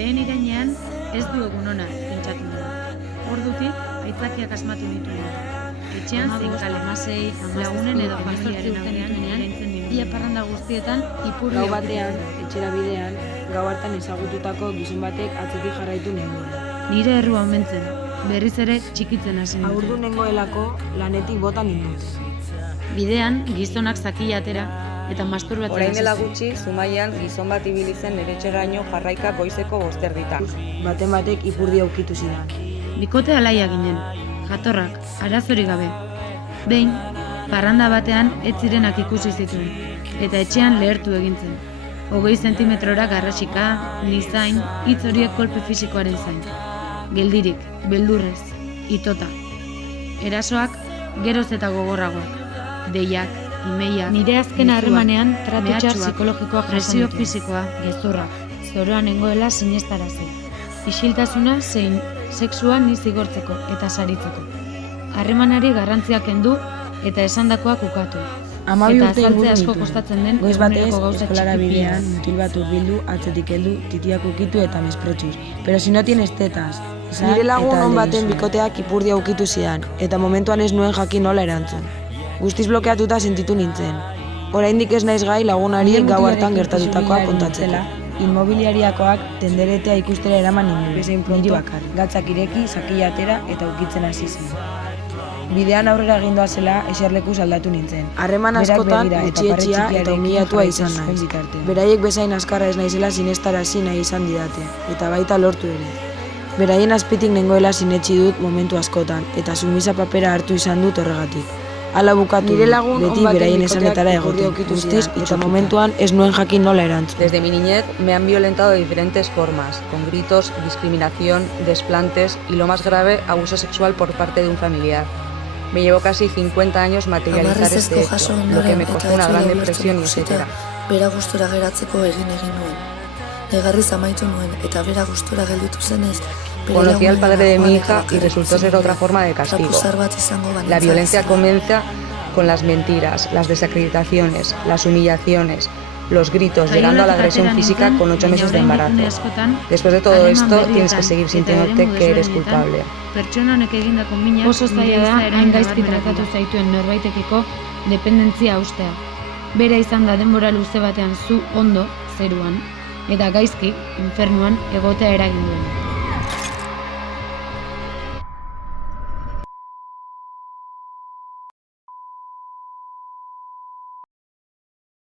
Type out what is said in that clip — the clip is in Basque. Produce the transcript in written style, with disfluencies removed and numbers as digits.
Lehen irainean ez du egun ona pentsatu nuen. Ordutik aitzakiak asmatu nituen. Etxean zein kale, lagunen edo familiaren aurrean eraintzen nuen. Ia parranda guztietan ipurri Gau batean, etxera bidean, gau hartan ezagututako gizon batek atzetik jarraitu nengoen. Nire errua omentzen, berriz ere txikitzen hasi nintzen. Haurdu nengoelako lanetik bota ninduten. Bidean, gizonak zakila atera eta masturbatzen Orain dela hasi zen. gutxi, Zumaian gizon bat ibili zen nire etxeraino jarraika goizeko 5:00. Baten batek ipurdia ukitu zidan. Bikote alaia ginen, jatorrak, arazorik gabe. Behin, parranda batean ez zirenak ikusi zituen, eta etxean lehertu egin zen. 20 zentimetrora garrasika, nizain, hitz horiek kolpe fisikoaren zain. Geldirik, beldurrez, itota. Erasoak geroz eta gogorragoak. Deiak, imeiak, nire azken harremanean tratu txar psikologikoak presio fisikoa, gezurrak, zoroan nengoela sinestarazi. Isiltasuna zein sexua ni zigortzeko eta saritzeko. Harremanari garrantziak kendu eta esandakoak ukatu. 12 Eta urte azaltze inguru asko nituen. kostatzen den Goiz batez, eguneroko gauza eskolara txiki bidean, pilas. mutil bat hurbildu, atzetik heldu, titiak ukitu eta mesprotxuz. Pero si no tienes tetas. Nire lagun on baten bikoteak ipurdia ukitu zidan, eta momentuan ez nuen jakin nola erantzun. Guztiz blokeatuta sentitu nintzen. Oraindik ez naiz gai lagunari gau hartan gertatutakoa kontatzeko. Inmobiliariakoak tenderetea ikustera eraman ninduen, niri bakar. Gatzak ireki, sakila atera eta ukitzen hasi zen. Bidean aurrera egindoa zela eserlekuz aldatu nintzen. Harreman askotan etxia eta humilatua izan naiz. Beraiek bezain azkarra ez naizela sinestarazi nahi izan didate, eta baita lortu ere. Beraien azpitik nengoela sinetsi dut momentu askotan, eta sumisa papera hartu izan dut horregatik. Hala bukatu beti beraien esanetara egoten, guztiz, eta momentuan ez nuen jakin nola erantzun. Desde mi niñez me han violentado de diferentes formas, con gritos, discriminación, desplantes y lo más grave, abuso sexual por parte de un familiar. Me llevó casi 50 años materializar este hecho, lo que me costó una gran depresión y etcétera. Bera gustora geratzeko egin nuen. Negarriz amaitu nuen eta bera gustora gelditu zenez, Conocí al padre de mi hija y resultó ser otra forma de castigo. La violencia comienza con las mentiras, las desacreditaciones, las humillaciones, los gritos, llegando a la agresión física con 8 meses de embarazo. Después de todo esto, tienes que seguir sintiéndote que eres culpable. Pertsona honek egindako mina oso zaila da hain gaizki tratatu zaituen norbaitekiko dependentzia ustea. Bera izan da denbora luze batean zu ondo, zeruan, eta gaizki, infernuan, egotea eragin duen.